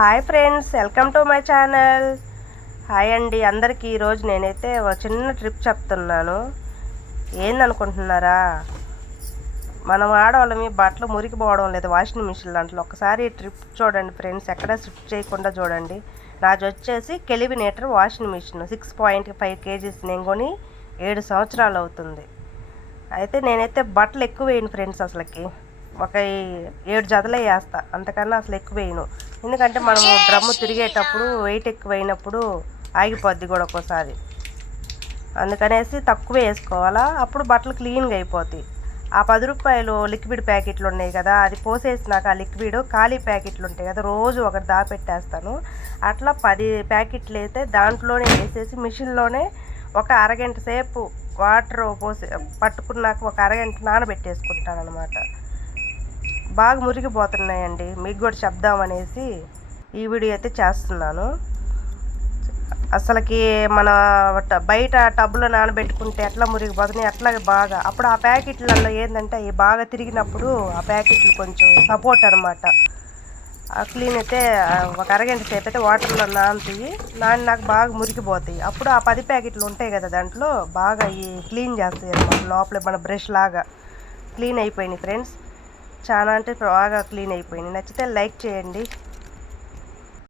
Hi friends, welcome to my channel. Hi అండి అందరికీ. ఈరోజు నేనైతే ఒక చిన్న ట్రిప్ చెప్తున్నాను. ఏందనుకుంటున్నారా? మనం ఆడవాళ్ళమి బట్టలు మురికిపోవడం లేదు వాషింగ్ మిషన్ దాంట్లో. ఒకసారి ట్రిప్ చూడండి ఫ్రెండ్స్, ఎక్కడ స్విచ్ చేయకుండా చూడండి. నాది వచ్చేసి కెలివినేటర్ వాషింగ్ మిషన్ 6.5 kgs. నేను కొని 7 సంవత్సరాలు అవుతుంది. అయితే నేనైతే బట్టలు ఎక్కువ వేయను ఫ్రెండ్స్. అసలుకి ఒక 7 జతలే వేస్తా, అంతకన్నా అసలు ఎక్కువ వేయను. ఎందుకంటే మనము డ్రమ్ము తిరిగేటప్పుడు వెయిట్ ఎక్కువైనప్పుడు ఆగిపోద్ది కూడా ఒక్కోసారి. అందుకనేసి తక్కువ వేసుకోవాలా, అప్పుడు బట్టలు క్లీన్గా అయిపోతాయి. ఆ 10 రూపాయలు లిక్విడ్ ప్యాకెట్లు ఉన్నాయి కదా, అది పోసేసినాక ఆ లిక్విడ్ ఖాళీ ప్యాకెట్లు ఉంటాయి కదా, రోజు ఒకటి దాపెట్టేస్తాను. అట్లా 10 ప్యాకెట్లు అయితే దాంట్లోనే వేసేసి మిషన్లోనే ఒక అరగంట సేపు వాటర్ పోసి పట్టుకున్నాక ఒక అరగంట నానబెట్టేసుకుంటాను అనమాట. బాగా మురిగిపోతున్నాయండి, మీకు కూడా చెప్దామనేసి ఈ వీడియో అయితే చేస్తున్నాను. అసలుకి మన బయట టబ్లో నానబెట్టుకుంటే ఎట్లా మురిగిపోతున్నాయి అట్లా బాగా. అప్పుడు ఆ ప్యాకెట్లలో ఏంటంటే అవి బాగా తిరిగినప్పుడు ఆ ప్యాకెట్లు కొంచెం సపోర్ట్ అనమాట. ఆ క్లీన్ అయితే ఒక అరగంట సేపు అయితే వాటర్లో నాకు బాగా మురికిపోతాయి. అప్పుడు ఆ 10 ప్యాకెట్లు ఉంటాయి కదా, దాంట్లో బాగా ఈ క్లీన్ చేస్తాయి అన్నమాట. లోపల మన బ్రష్ లాగా క్లీన్ అయిపోయినాయి ఫ్రెండ్స్. చాలా అంటే బాగా క్లీన్ అయిపోయినాయి. నచ్చితే లైక్ చేయండి.